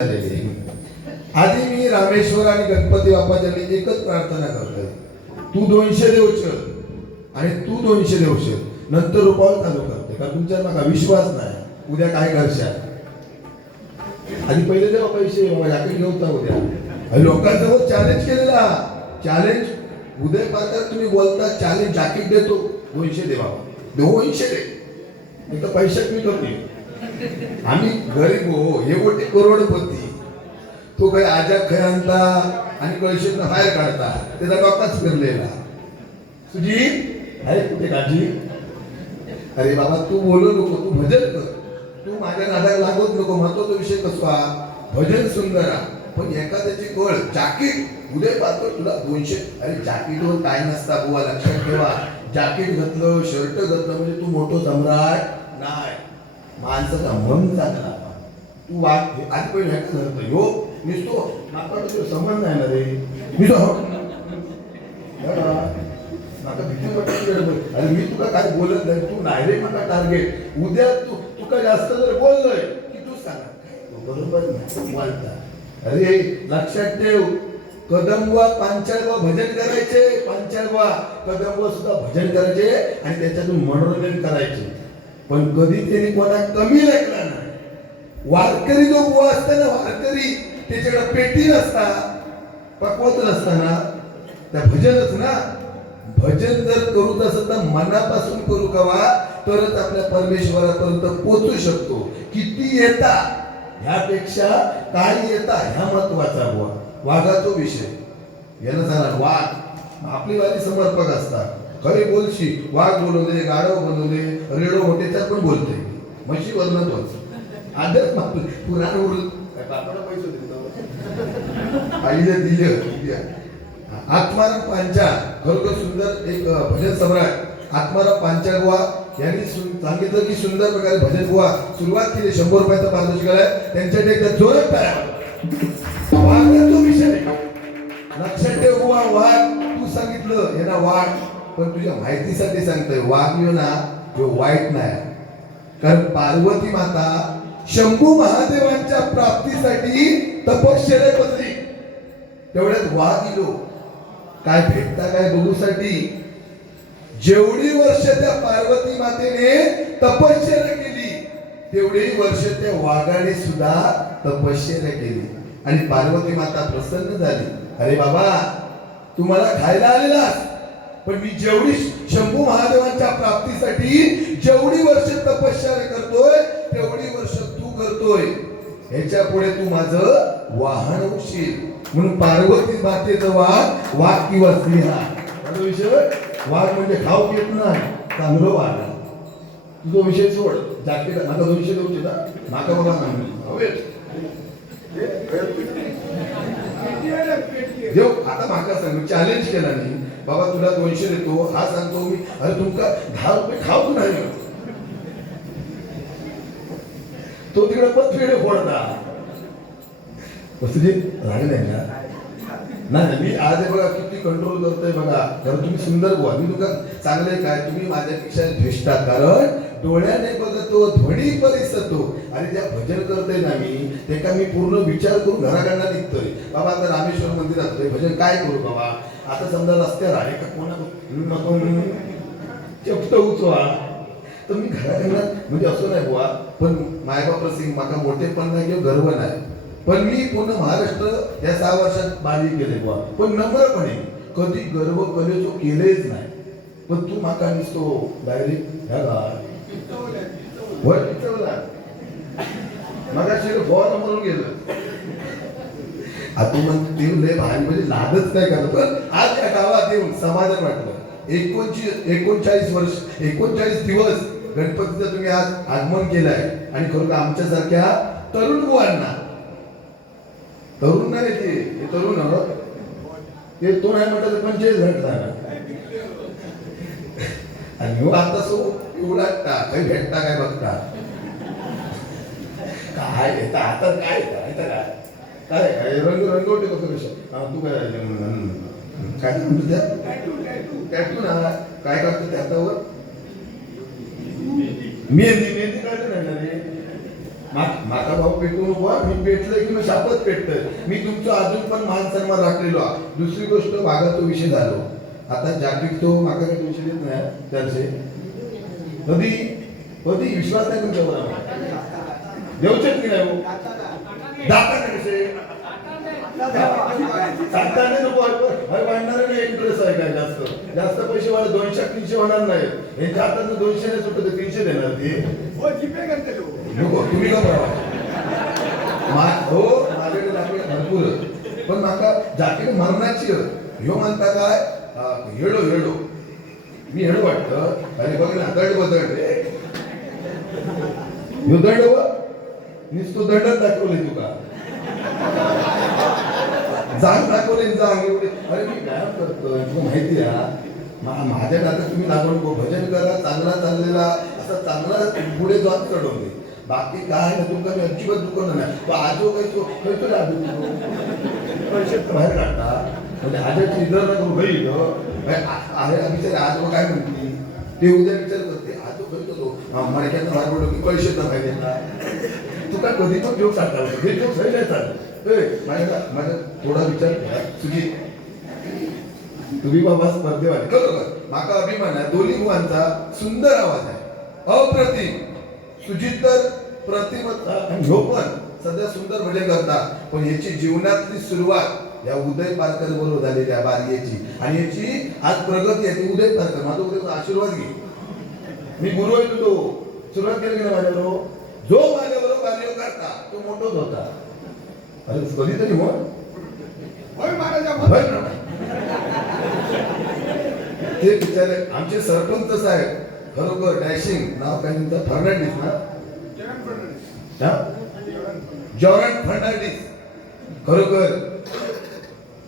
आधी मी रामेश्वर आणि गणपती बाप्पाच्या एकच प्रार्थना करतोय. तू दोनशे देऊच आणि तू दोनशे देऊश नंतर रुपावल चालू करते कारण तुमच्या नका विश्वास नाही. उद्या काय करशाल आधी पहिले देवा पैसे याकडे घेऊता उद्या. आणि लोकांसमोर हो, चॅलेंज केलेला. चॅलेंज उदय पात्र तुम्ही बोलता चॅलेंज जॅकेट देतो. दोनशे देवा दोनशे दे. तर पैशात मी करतो आम्ही गरीब हो हे मोठे करोडपती. तो काही आजा खयांता आणि कळशीतनं बाहेर काढता त्याचा बापाच फिरलेला तुझी आहे कुठे काळजी अरे बाबा तू बोलू नको तू भजन कर. तू माझ्या नादाला लागत नको महत्त्वाचा विषय कसा भजन सुंदर आहे. पण एखाद्याची कळ जाकीट. उद्या पाहतो तुला दोनशे अरे जाकीटवर काय नसता बुवा लक्षात ठेवा. जाकीट घातलं शर्ट घातलं म्हणजे तू मोठं सम्राट. माणसाचा मन चांगला तू वाट आधी पहिले ह्याचं धरतो यो निसतो नाका तुझा संबंध आहे ना रे? मी माका भीती वाटते अरे मी तुला काय बोलत नाही तू नाही रे मला टार्गेट उद्या तू तुका जास्त जर बोललोय की तू सांग. बरोबर नाही बोलता अरे लक्षात ठेव. कदमवा पांचाळवा भजन करायचे पांचाळवा कदमवा सुद्धा भजन करायचे आणि त्याच्यातून मनोरंजन करायचे. पण कधी त्याने कोणा कमी लेखला नाही. वारकरी जो गोळा असताना वारकरी त्याच्याकडे पेटी नसता पकवत नसताना त्या भजनच ना. भजन जर करू असेल तर मनापासून करू कवा तरच आपल्या परमेश्वरापर्यंत पोचू शकतो. किती येता? ह्यापेक्षा काय येता? ह्या महत्त्वाचा बुवा. वाघाचा विषय. यानं झाला वाघ. आपली वाली समर्पक असतात. खरे बोलशी वाघ बोलवले गाढव बनवले रेडो हो त्याच्यात पण बोलते. म्हशी वर्णत होत आदर पुराण उरल पैसे आईला दिलं. आत्माराम पांचा खरोखर सुंदर एक भजन सम्राट. आत्माराम पांचा बुवा यांनी सांगितलं की सुंदर प्रकारे भजन बुवा. सुरुवात केली शंभर रुपयाचा पारितोषिक आहे त्यांच्याकडे एकदा जोरात टाळ्या. विषय लक्षात ठेव बुवा वाघ तू सांगितलं याला वाघ. पण तुझ्या माहितीसाठी सांगतोय वाघ यो ना ह्यो वाईट नाही. कारण पार्वती माता शंभू महादेवांच्या प्राप्तीसाठी तपश्चर्या बसली तेवढ्यात वाघ इलो काय भेटता काय बघूसाठी. जेवढी वर्ष त्या पार्वती मातेने तपश्चर्या केली तेवढी वर्ष त्या वाघाने सुद्धा तपश्चर्या केली. आणि पार्वती माता प्रसन्न झाली. अरे बाबा तुम्हाला खायला आलेला पण मी जेवढी शंभू महादेवांच्या प्राप्तीसाठी जेवढी वर्ष तपश्चर्या करतोय तेवढी वर्ष तू करतोय. ह्याच्या पुढे तू माझं वाहन होशील म्हणून पार्वती मातेचं वाघ वाघ किंवा स्नेहा विषय वाघ म्हणजे खाऊ घेत नाही चांगलं वाघ तुझा विषय सोड. जाकीट माझा दोनशे दोनशे ना नाका बघा नाही देव आता माका सांग. चॅलेंज केला नाही बाबा तुला दोनशे देतो. हा सांगतो मी. अरे तुमका दहा रुपये खाऊ नाही? तो तिकडे पतफेडे फोडता वस्तुजी राहिले नाही ना नाही मी आज बघा किती कंट्रोल करतोय बघा. कारण तुम्ही सुंदर बोला मी तुका चांगले काय? तुम्ही माझ्यापेक्षा ज्येष्ठा कारण डोळ्याने बघतो ध्वनी परिसतो. आणि ज्या भजन करतोय ना मी ते का मी पूर्ण विचार करून घराकडनं निघतोय. बाबा आता रामेश्वर मंदिरात जातोय भजन काय करू बाबा? आता समजा रस्त्यावर आहे का कोणा? नको. चपट उचवा. तर मी घराकडनं म्हणजे असं नाही बुवा पण मायबाप सिंग माका मोठेपण नाही किंवा गर्व नाही. पण मी पूर्ण महाराष्ट्र या सहा वर्षात बाजी केले बुवा. पण नम्रपणे कधी गर्व कलेचो केलेच नाही. पण तू माका दिसतो डायरेक्ट ह्या वर पिचवला मगाशी फॉर म्हणून गेलं. आता मग ते लय भारी म्हणजे लादच नाही करत पण आज त्या गावात येऊन समाधान वाटलं. एकोणची एकोणचाळीस वर्ष एकोणचाळीस दिवस गणपतीचं तुम्ही आज आगमन केलंय. आणि खरोखर आमच्यासारख्या तरुण बुवांना तरुण नाही ते हे तरुण हो. ते तो नाही म्हटलं तर पंचेचाळीस झाला. आणि हो, आता सो उलटता काही भेटता काय बघता काय येतं आता काय येतं काय? काय काय रंग रंगवटे कसं कसं तू काय हम्म, काय म्हणतो त्या? टॅटू ना काय करतो त्या हातावर मेहंदी मेहंदी काढते राहणार रे? मा- भाऊ पेटून उभा मी पेटलोय की मी शापत पेटतोय? मी तुमचं अजून पण मान सन्मान राखलेलो दुसरी गोष्ट वाघाचा विषय झालो. आता जागतिक तो माका काही विषय देत नाही त्यांचे. कधी कधी विश्वास नाही तुमच्यावर आम्हाला. देऊचेत की नाही हो? दाता कसे सांगताना नको वाढणार नाही इंटरेस्ट आहे काय जास्त? जास्त पैसे वाढ दोनशे तीनशे होणार नाही. यांच्या हातात दोनशे नाही सुटत तीनशे देणार ते. नको तुम्ही का बरोबर हो माझ्याकडे दाखले भरपूर. पण माका जातीने मरणाची ह्यो म्हणता काय? हा, हेडो हेडो मी हेडो वाटतं अरे बघ ना दंड बदल रे ह्यो दंड नुसतो दंडच दाखवले तुका. जाग दाखवले जाग एवढे. अरे मी काय करतोय तुला माहिती आहे माझ्या आता तुम्ही लागू नको भजन करा चांगला चाललेला असा चांगला पुढे जात चढवून दे. बाकी काय ना तुमका मी अजिबात दुकान नाही. तो आजो काही तो पैसे बाहेर काढता. म्हणजे, हो. म्हणजे आज इतर होईल करू गई आहे बिचारे आजोबा काय म्हणते? ते उद्या विचार करते आजो खयतो तो मडक्यात बाहेर पडलो की पैसे तर पाहिजे तुका तू काय कधी पण जोक सांगता हे जोक सही नाही. चालत माझ्या थोडा विचार करा. तुझी तुम्ही बाबा स्पर्धेवाले. बरोबर माका अभिमान आहे. दोन्ही मुलांचा सुंदर आवाज आहे. अप्रतिम. सुजित तर प्रतिमत्ता आणि ह्यो सध्या सुंदर भजन करता. पण ह्याची जीवनातली सुरुवात या उदय पारकर बरोबर झालेली आहे बारगेची आणि याची आज प्रगती आहे ती उदय पारकर माझा उदय आशीर्वाद घे. मी गुरु आहे तुझो सुरुवात केली की नाही माझ्याबरोबर? जो माझ्याबरोबर कार्य करता तो मोठोच होता अरे कधीतरी हो. होय ना? ते बिचारे आमचे सरपंच साहेब खरोखर डॅशिंग नाव काय त्यांचं फर्नांडिस ना? Jordan Fernandes. खरोखर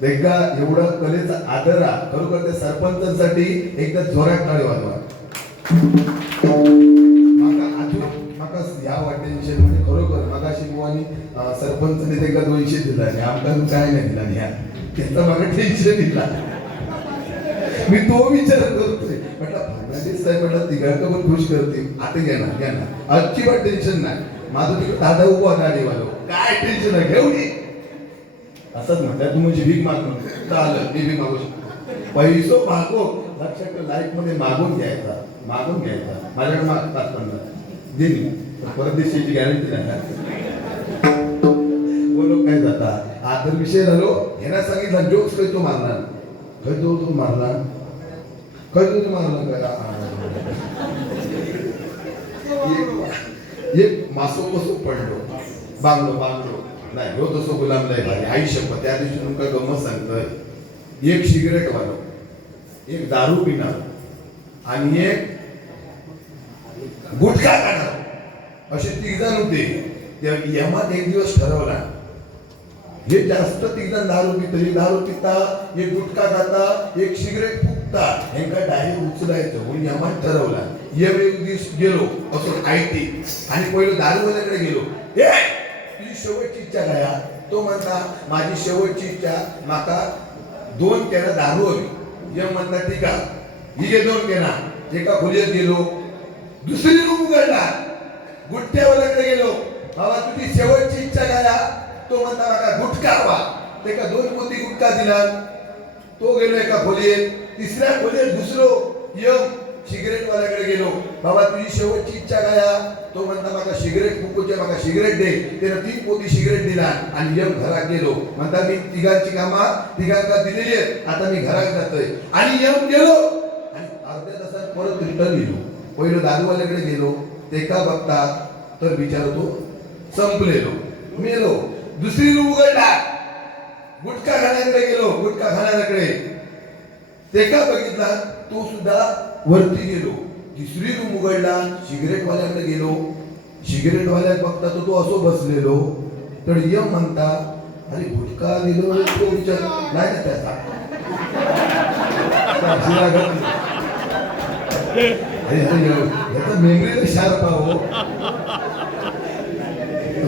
एकदा एवढा कलेचा आदर हा. खरोखर त्या सरपंचांसाठी एकदा जोरात टाळी वाजवा. या ह्या वाटेंशन म्हणजे खरोखर मागाशी शिकवानी अं, सरपंचने त्यांना दोनशे दिला आणि आमदार काय नाही दिला ह्या त्याचा मला टेन्शन दिला. मी तो विचार करतोय. म्हटलं फडणवीस साहेब म्हटलं तिघांका पण खुश करतील. आता घेणार घेणार. अजिबात टेन्शन नाही. माझं तिकडे दादा उभा गाडी वालो काय टेन्शन आहे घेऊ नये असंच म्हणतात तू म्हणजे भीक मागतो चालेल मी भीक मागू शकतो. पैसो मागो लक्षात लाईफमध्ये मागून घ्यायचा मागून घ्यायचा. माझ्याकडे मागतात पण दिली. परदेशीची गॅरंटी नाही. बोलो काय जाता आदर विषय झालो ह्याला सांगितला जोक्स काही तो मारणार? खंय तो तू मारणार? खय तो तो मारला काय एक मासो कसो पडलो. बांगलो बांगलो. नाही ह्यो तसो गुलाम नाही भाई आई शपथ. त्या दिवशी तुमका गमत सांगतोय. एक सिगरेट वालो एक दारू पिणार आणि एक गुटखा खाणार. असे तिघ जण होते. त्या यमात एक दिवस ठरवला हे जास्त तिघजण दारू पितली दारू पिता एक गुटखा खाता एक सिगरेट फुकता. हेंका डायरेक्ट उचलायचं. म्हणून यमात ठरवला एवढे एक दिवस गेलो असं आयटी. आणि पहिलं दारूवाल्याकडे गेलो. ए तुझी शेवटची इच्छा काय तो म्हणता माझी शेवटची इच्छा माका दोन केना दारू हवी जे म्हणता ठीक आहे. ही दोन केना एका खोलीत गेलो. दुसरी रूम उघडला. गुटख्यावाल्याकडे गेलो. बाबा तुझी शेवटची इच्छा काय तो म्हणता माका गुटखा हवा. तेका दोन पोती गुटखा दिला. तो गेलो एका खोलीत. तिसऱ्या खोलीत दुसरो यम सिगरेट वाल्याकडे गेलो. बाबा तुझी शेवटची इच्छा काय तो म्हणता माका सिगरेट फुकूचे माका सिगरेट दे. त्यानं तीन पोती सिगरेट दिला आणि यम घरात गेलो. म्हणता मी तिघांची कामा तिघांका दिलेली आहेत. आता मी घरात जातोय. आणि यम गेलो. आणि अर्ध्या तासात परत रिटर्न गेलो. पहिलं दारूवाल्याकडे गेलो. ते का बघतात? तर विचारतो संपलेलो. मेलो. दुसरी रूम उघडला गुटखा खाण्याकडे गेलो. गुटखा खाण्याकडे. ते का बघितला? तो सुद्धा वरती गेलो. तिसरी रूम उघडला सिगरेटवाल्याकडे गेलो. सिगरेटवाल्या बघता तर तो असो बसलेलो. तर यम म्हणता अरे गुटखा दिलो. तो विचार नाही ना त्याचा. मेमरी शार्प आहो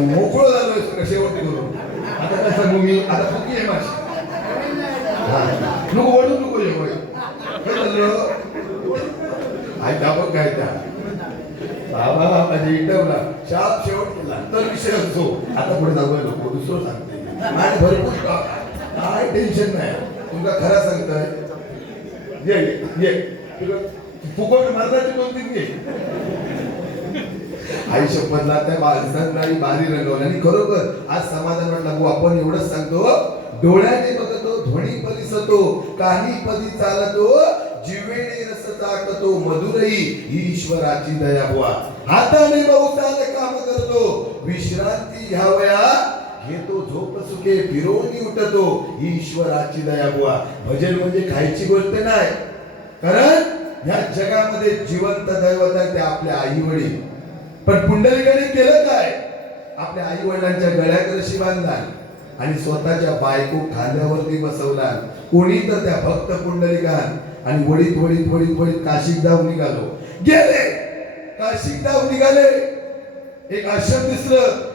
मोकळं झालो शेवटी करून. आता काय सांगू मी आता फुकी आहे माझी. नको ओढू नको जेवण काय झालं? आई दाबत काय त्या बाबा माझी इटवला शाप शेवट केला. तर विषय असतो आता पुढे जाऊ नको दुसरं सांगते. आणि भरपूर काय टेन्शन नाही. तुमका खरा सांगताय ये ये, फुकट मरणाची कोणती घे? आई शपथला त्या माणसांना बारी रंगवली. आणि खरोखर आज समाधान वाटला भाऊ आपण एवढंच सांगतो डोळ्याने बघतो ध्वनी पदिसतो काही पदी चालतो जीवेने रस चाकतो मधुरई ईश्वराची दया बुवा. हाताने बहुताने काम करतो. विश्रांती घ्यावया. घेतो झोप सुखे फिरवून उठतो. ही ईश्वराची दया बुवा. भजन म्हणजे खायची गोष्ट नाही. कारण या जगामध्ये जिवंत दैवत आहे ते आपल्या आई वडील पण पुंडलिकाने केलं काय? आपल्या आई वडिलांच्या गळ्यात रशी बांधला आणि स्वतःच्या बायको खांद्यावरती बसवला कोणी तर त्या भक्त पुंडलिकान आणि वडीत वडीत वडीत वडीत काशीक जाऊन निघालो. गेले. काशीक जाऊन निघाले. एक आश्रम दिसलं.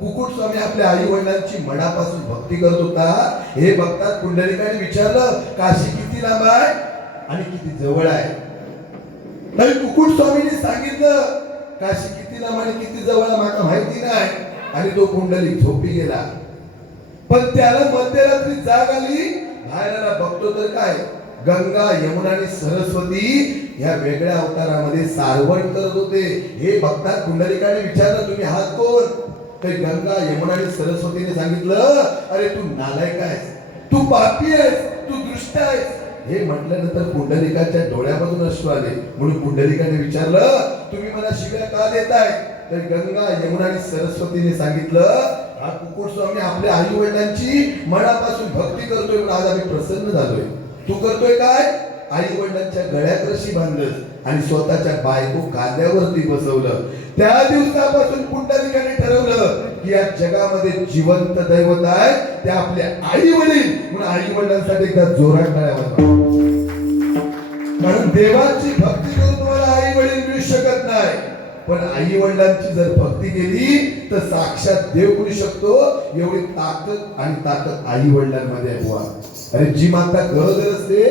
कुकुट स्वामी आपल्या आई वडिलांची मनापासून भक्ती करत होता. हे बघतात पुंडलिकाने विचारलं काशी किती लांब आहे आणि किती जवळ आहे? तरी कुकुट स्वामीने सांगितलं काशी किती लांब आणि किती जवळ आहे माका माहिती नाही. आणि तो कुंडली झोपी गेला. पण त्याला मध्यरात्री जाग आली. बाहेर बघतो तर काय? गंगा यमुना आणि सरस्वती या वेगळ्या अवतारामध्ये सारवण करत होते. हे भक्तात पुंडलिकाने विचारलं तुम्ही हा कोण? तर गंगा यमुना आणि सरस्वतीने सांगितलं अरे तू नालायक आहेस. तू पापी आहेस. तू दुष्ट आहेस. हे म्हटल्यानंतर पुंडलिकाच्या डोळ्यामधून अश्रू आले. म्हणून पुंडलिकाने विचारलं तुम्ही मला शिव्या का देताय? तर गंगा यमुना आणि सरस्वतीने सांगितलं हा कुकुट स्वामी आपल्या आई वडिलांची मनापासून भक्ती करतोय म्हणून आज आम्ही प्रसन्न झालोय. तू करतोय काय? आई वडिलांच्या गळ्यात रशी बांधलं आणि स्वतःच्या बायको कांद्यावरती बसवलं. त्या दिवसापासून पुंडलिकाने ठरवलं की या जगामध्ये जिवंत दैवत आहे. ते आपले आई वडील म्हणून आई वडिलांसाठी एकदा जोरात कारण देवाची भक्ती करून तुम्हाला आई वडील मिळू शकत नाही. पण आई वडिलांची जर भक्ती केली तर साक्षात देव करू शकतो? एवढी ताकद आणि ताकद आई वडिलांमध्ये आहे अरे जी माता गरोदर असते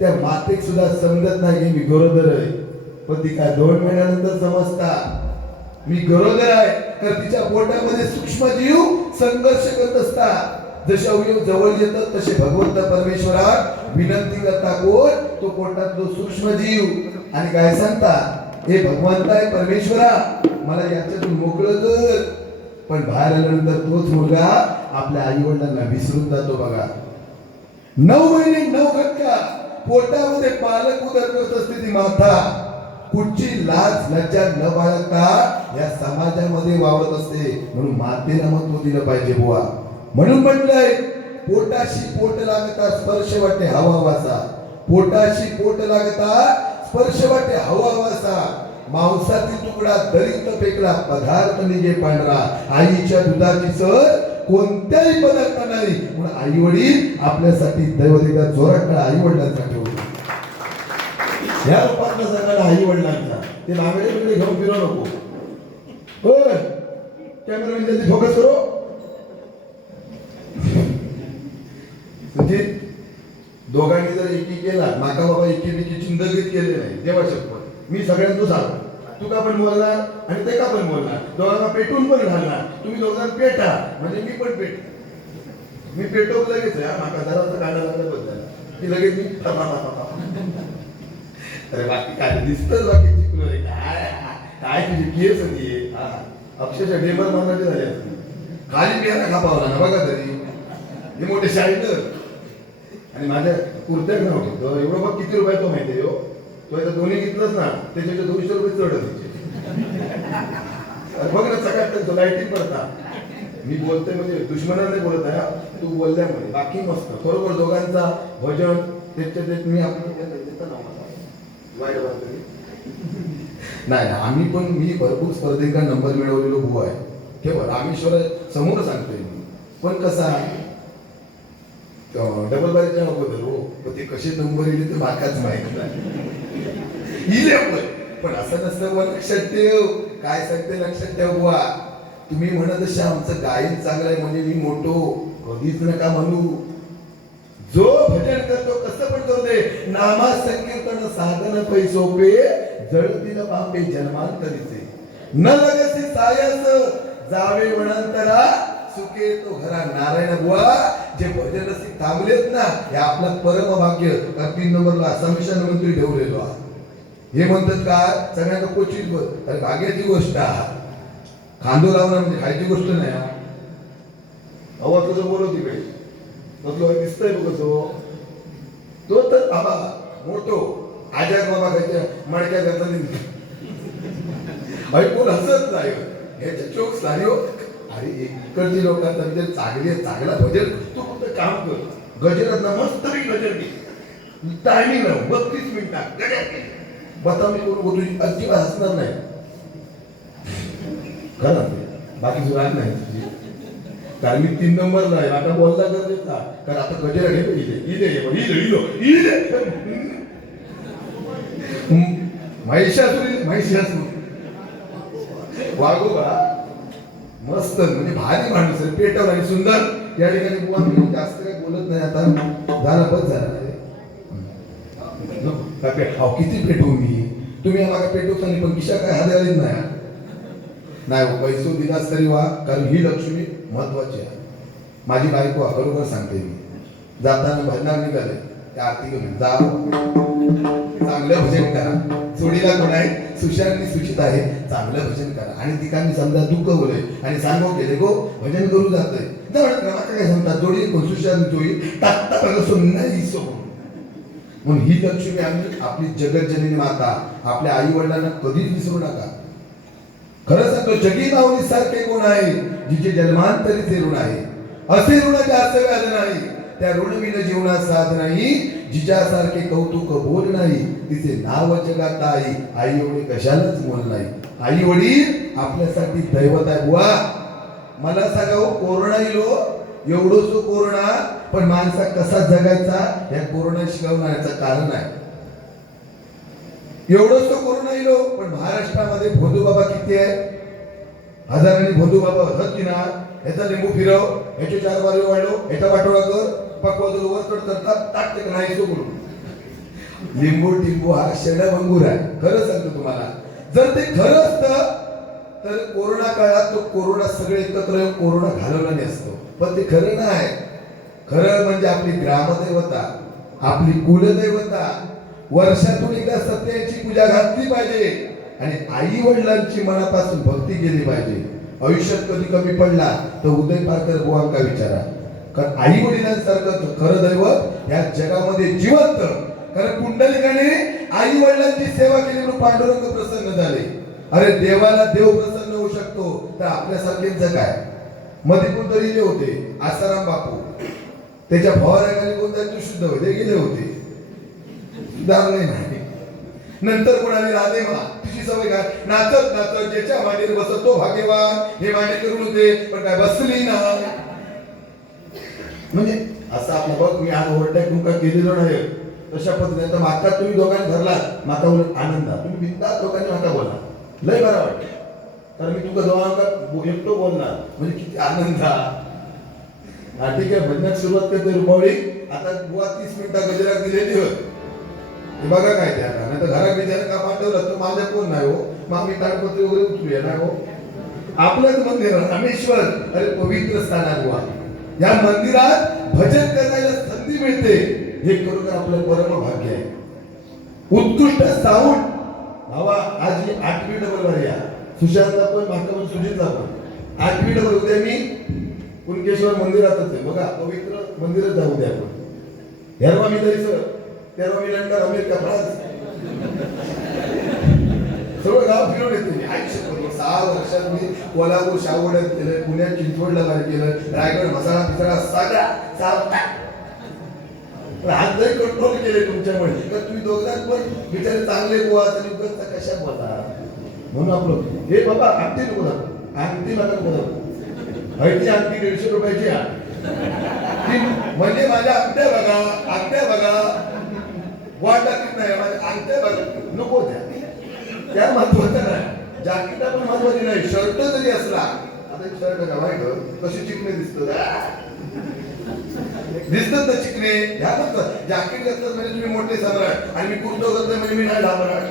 त्या मातेक सुद्धा समजत नाही मी गरोदर आहे. पण ती काय दोन महिन्यानंतर समजता. मी गरोदर आहे तर तिच्या पोटामध्ये सूक्ष्म जीव संघर्ष करत असतात जसे अवयव जवळ येतात तसे भगवंत परमेश्वरा विनंती करता कोण? तो पोटातलो सूक्ष्म जीव. आणि काय सांगता? हे भगवंत आहे परमेश्वरा मला याच्यातून मोकळं कर. पण बाहेर आल्यानंतर तोच मुलगा आपल्या आई वडिलांना विसरून जातो बघा. नऊ महिने नऊ घटका पोटामध्ये पालक उदर करत असते ती माता कुठची लाज लज्जा न बाळगता या समाजामध्ये वावरत असते. म्हणून मातेला महत्त्व दिलं पाहिजे बुवा. म्हणून म्हटलंय पोटाशी पोट लागता स्पर्श वाटे हवा वासा. पोटाशी पोट लागता स्पर्श वाटे हवा वासा. मांसातील तुकडा दरित फेकला पदार्थ निजे पांढरा. आईच्या दुधाची सर कोणत्याही पदार्थ नाही. म्हणून आई वडील आपल्यासाठी दैवत जोराकडे जोरात आई वडिलांसाठी होते. या रूपात सांगायला आई वडिलांचा ते नागडे बिगडे घेऊन फिरू नको. होय कॅमेरा जल्दी फोकस करो. म्हणजे दोघांनी जर एकी केला नाका बाबा एकी बिकी चिंतगीत केले नाही. देवा शपथ मी सगळ्यांना सांग तू का पण बोलणार आणि ते का पण बोलणार. दोघांना पेटून पण घालणार. तुम्ही दोघांना पेटा. म्हणजे मी पण पेट. मी पेटवू लगेच. आहे, हा, माका जरा काढा लागलं बद्दल की लगेच मी अरे बाकी काय दिसतच बाकी. चिकलो काय काय तुझी केस होती? हा. अक्षरशः डेबर मारण्याचे झाले असते. खाली बियाणा खापावला ना बघा तरी. हे मोठे शाळेत आणि माझ्या कुर्त्यात नव्हते तो एवढं बघ किती रुपये तो माहिती हो. तो आता दोन्ही घेतलंच ना. त्याचे दोनशे रुपये चढ बघ ना सकाळ तो लाईटिंग पडता. मी बोलतोय म्हणजे दुश्मनाने बोलत आहे तू बोलल्यामुळे बाकी मस्त. बरोबर दोघांचा भजन त्याच्या ते मी आपण नाही आम्ही पण मी भरपूर स्पर्धेचा नंबर मिळवलेलो हो आहे. केवळ रामेश्वर समोर सांगतोय मी. पण कसा डबल बारीच्या अगोदर हो. पण ते कसे नंबर येले ते बाकाच माहीत नाही. पण असं नसतं लक्षात ठेव. काय सांगते लक्षात ठेव बुवा. तुम्ही म्हणत असे आमचं गायन चांगलं आहे म्हणजे मी मोठो. कधीच नका म्हणू. जो भजन करतो कसं पण करू नामा संकीर्तन साधन पै सोपे. जळतील पापे जन्मांतरीचे. न लगसी सायस जावे वनांतरा. सुखे तो घरा नारायण बुवा. जे भजन रसिक थांबलेत ना हे आपलं परम भाग्य का तीन नंबरला समिशन मंत्री ठेवलेलो आहे. हे म्हणतात का? सगळ्यांना क्वचित बस अरे भाग्याची गोष्ट खांदो लावणं म्हणजे खायची गोष्ट नाही हा. आवाज कसं बोलत तिकडे म्हटलं दिसतंय बघ तो. तो तर बाबा मोठो. आजार बाबा खायच्या मडक्या घातला ऐकून हसत नाही हो. ह्याचे चोक सारी हो. अरे इकडची लोकांचा म्हणजे चांगली चांगला भजन तू फक्त काम कर गजरात मस्त मी गजर टायमिंग लाव बत्तीस मिनिटात गजर घे बता मी कोण तुझी अजिबात हसणार नाही. खरं बाकी सुद्धा नाही? कारण मी तीन नंबरला आहे आता बोलला तर गरजेचा कारण आता गजरा घेतो इथे. इथे ये इथे इलो इथे. महिषासुरी महिषासुर वागोबा मस्त. म्हणजे भारी माणूस आहे. पेटवलं आणि सुंदर. या ठिकाणी जास्त काही बोलत नाही आता. झाला बस झाला. रे. हाव किती पेटवू मी? तुम्ही आम्हाला पेटवू सांगली पण किशा काय हाताळीत नाही नाही हो, पैसो दिलास तरी वा कारण ही लक्ष्मी महत्वाची आहे. माझी बायको बरोबर सांगते मी. जाताना भजनार निघाले त्या आरती घेऊन जा चांगलं भजन करा. जोडीला कोण आहे? सुशांत सुचित आहे. चांगलं भजन करा. आणि ठिकाणी समजा दुःख बोले आणि सांगो केले गो भजन करू जातोय. जवळ क्रमांक काय सांगतात? जोडी कोण? सुशांत जोई. टाकता बघा सुन्ना इसो म्हणून ही लक्ष्मी आम्ही आपली जगत माता आपल्या आई वडिलांना कधीच विसरू नका. खरं सांगतो जगी माऊली सारखे कोण आहे जिचे जन्मांतरीचे ऋण आहे असे ऋण जास्त व्याज नाही. त्या ऋणविन जीवनात साध नाही जिच्यासारखे कौतुक बोल नाही तिचे नाव जगात आई आई वडील कशालाच बोल नाही. आई वडील आपल्यासाठी दैवत आहे बुवा. मला सांगा हो, कोरोना इलो एवढोच कोरोना पण माणसा कसा जगायचा या कोरोना शिकवण्याचं कारण आहे. एवढंच तो कोरोना येलो पण महाराष्ट्रामध्ये भोदू बाबा किती आहे? हजारांनी भोदू बाबा होतात की ना ह्याचा लिंबू फिरव ह्याचे चार बाजू वाढलो ह्याचा वाटोळा कर पकवाजूला वर चढ करतात ताट का नाही म्हणून. लिंबू टिंबू हा शरणभंगूर आहे खरं सांगतो तुम्हाला. जर ते खरं असतं तर कोरोना काळात तो कोरोना सगळे एकत्र येऊन कोरोना घालवला नसतो पण ते खरं नाही. खरं म्हणजे आपली ग्रामदैवता आपली कुलदैवता वर्षातून एकदा सत्याची पूजा घातली पाहिजे आणि आई वडिलांची मनापासून भक्ती केली पाहिजे. आयुष्यात कधी कमी पडला तर उदय पारकर बुवांका विचारा. कारण आई वडिलांसारखं खरं दैवत या जगामध्ये जिवंत. कारण कुंडलिकाने आई वडिलांची सेवा केली म्हणून पांडुरंग प्रसन्न झाले. अरे देवाला देव प्रसन्न होऊ शकतो तर आपल्यासारखेच काय मध्ये कोणतरी जे होते आसाराम बापू. त्याच्या फवाऱ्याखाली कोणतरी शुद्ध होते? गेले होते. सुधारले नाही. नंतर कोणाने राधे मा तुझी सवय काय? नाचत नाचत ज्याच्या मांडीवर बसत तो भाग्यवान. हे मांडे करून होते पण काय बसली ना म्हणजे असं आपलं बघ मी आज ओव्हरटाईम तुमका केलेलो नाही तशा पद्धतीने तर माका तुम्ही दोघांनी धरला माका उलट आनंद. तुम्ही बिंदास दोघांनी माका बोला. लय बरा वाटत तर मी तुका दोघांका एकटो बोलणार. म्हणजे किती आनंद. ठीक आहे. भजनात सुरुवात करते रुपावळी. आता बुवा तीस मिनिटं गजरा दिलेली हो हे बघा काय त्या नाही तर घरात विचार का पाठवलं तर माझ्या कोण नाही हो. मग आम्ही ताडपत्री वगैरे उचलूया ना हो. आपलंच मंदिर रामेश्वर. अरे पवित्र स्थान आहे बुवा. या मंदिरात भजन करायला संधी मिळते. हे खरोखर आपलं परम भाग्य आहे. उत्कृष्ट साऊंड भावा आज ही आठवी डबल वर या सुशांतला पण मागचा पण सुजितला पण. आठवी डबल उद्या मी कुणकेश्वर मंदिरातच आहे बघा पवित्र मंदिरात जाऊ द्या आपण. तेरवा मी जायचं तेरवा मी लंडन अमेरिका फ्रान्स. सगळं गाव फिरून येते. आयुष्य सहा वर्षात मी कोल्हापूर शावड्यात केलं पुण्यात चिंचवडला बाहेर केलं रायगड मसाला पिसाळा सगळा सहा हात जरी कंट्रोल केले तुमच्यामुळे. तर तुम्ही दोघांत पण बिचारे चांगले गोवा तरी उगाच कशा बोला म्हणून आपलं हे बाबा अंगठी नको दाखव अंगठी नका नको हळदी अगदी दीडशे रुपयाची आहे. म्हणजे माझ्या अंगठ्या बघा अंगठ्या बघा. वाट टाकीत नाही माझ्या अंगठ्या बघा. नको त्या त्या महत्वाचं नाही. जाकीटा पण महत्वाची नाही. शर्ट जरी असला आता एक शर्ट का माहीत कशी चिकणे दिसत दिसतात ना चिकणे? ह्या फक्त जॅकेट घातलं म्हणजे तुम्ही मोठे सम्राट. आणि मी कुर्तो घातलं म्हणजे मी नाही सम्राट.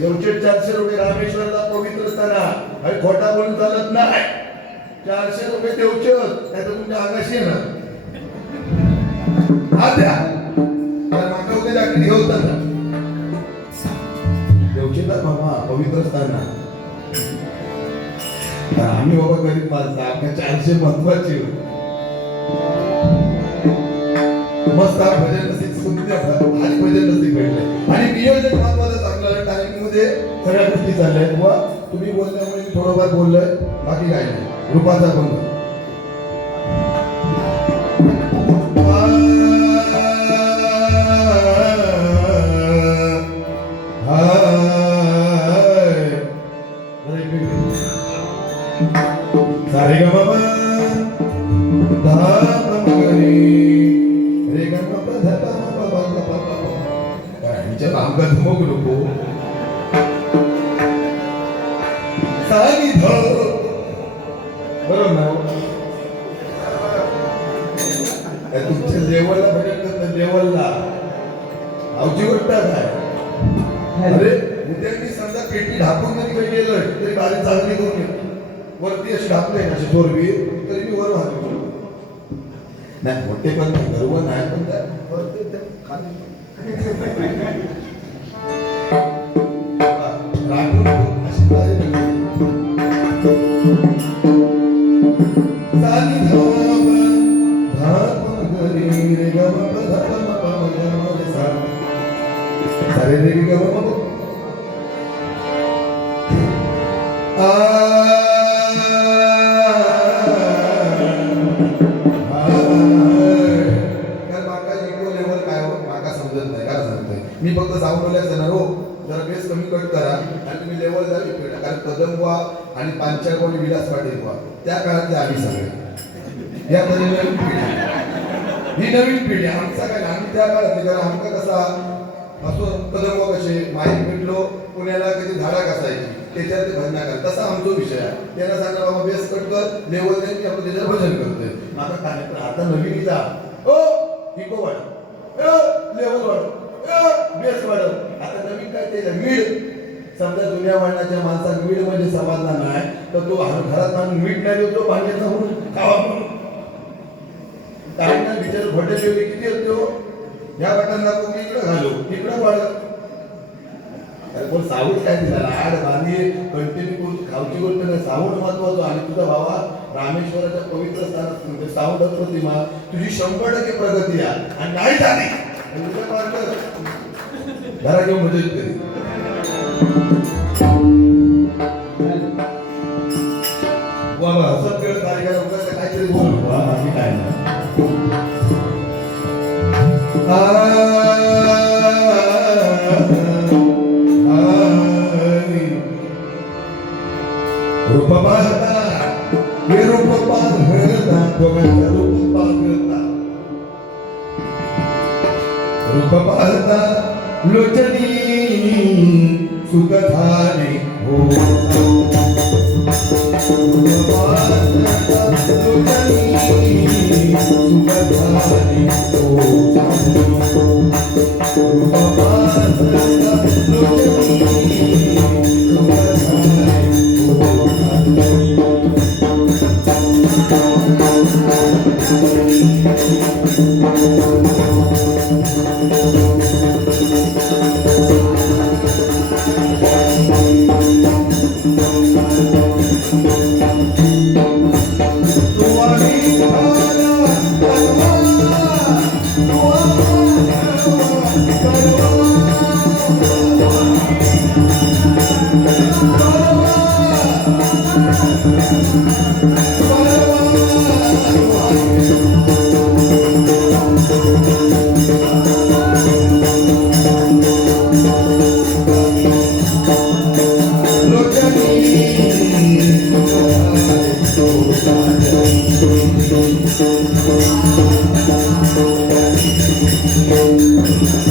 देवचे चारशे रुपये रामेश्वरला पवित्र स्थान आणि खोटा बोलून चालत नाही. चारशे रुपये देऊचे त्याचं तर तुमच्या आगाशी येणार. हा द्या. कारण उद्या जाकरी ना. देवचे तर बाबा पवित्र स्थान तर आम्ही बाबा गरीब माणसं आपल्या चारशे महत्त्वाचे मस्त भजन नसीब सुंदर आणि भजन नसीब भेटले आणि नियोजन महत्वाचं चांगलं टायमिंगमध्ये सगळ्या गोष्टी चालल्या किंवा बुवा तुम्ही बोलल्यामुळे मी थोडंफार बोललोय. बाकी काय नाही. रूपाचा बंद काय अरे उद्या मी समजा पेटी ढापून जरी काही गेलोय तरी गाडी चांगली करून येतो वरती अशी ढापले अशी चोरवी तरी मी वर वाहतो. नाही मोठे पण गर्व नाही पण त्या खाली. कोणी विलास पाटील बुवा. त्या काळातले आम्ही सगळे. या तरी नवीन पिढी. ही नवीन पिढी. आमचा काय आम्ही त्या काळात कारण आमका कसा असो कदम कसे माहीत भेटलो पुण्याला कधी धाडा कसायची त्याच्यात ते भजना कर तसा आमचा विषय आहे. त्यांना सांगा बाबा बेस कट कर लेवल नाही आपण त्याच्यावर भजन करतोय. आता काय आता नवीन जा ओ इको वाढ लेवल वाढ बेस वाढ आता नवीन काय ते मीड समजा जुन्या वळणाच्या माणसात मीठ म्हणजे समाधान नाही तर तो घरात आणून मीठ नाही देतो भांड्याचा म्हणून खावा म्हणून काही ना बिचार भटे शेवटी किती होतो ह्या बटन बटनला की इकडं घालू? इकडं वाढ अरे पण साऊंड काय दिला आड बांधी कंटिन्यू करून खावची गोष्ट नाही साऊंड महत्वाचं. आणि तुझा भावा रामेश्वराच्या पवित्र स्थानात म्हणजे साऊंड प्रतिमा तुझी शंभर टक्के प्रगती आहे. आणि नाही झाली. आणि घरा घेऊन मदत करी पाहता हे रूप पाहता दोघांचं रूप पाहता रूप पाहता लोचनी सुख झाले हो Thank you.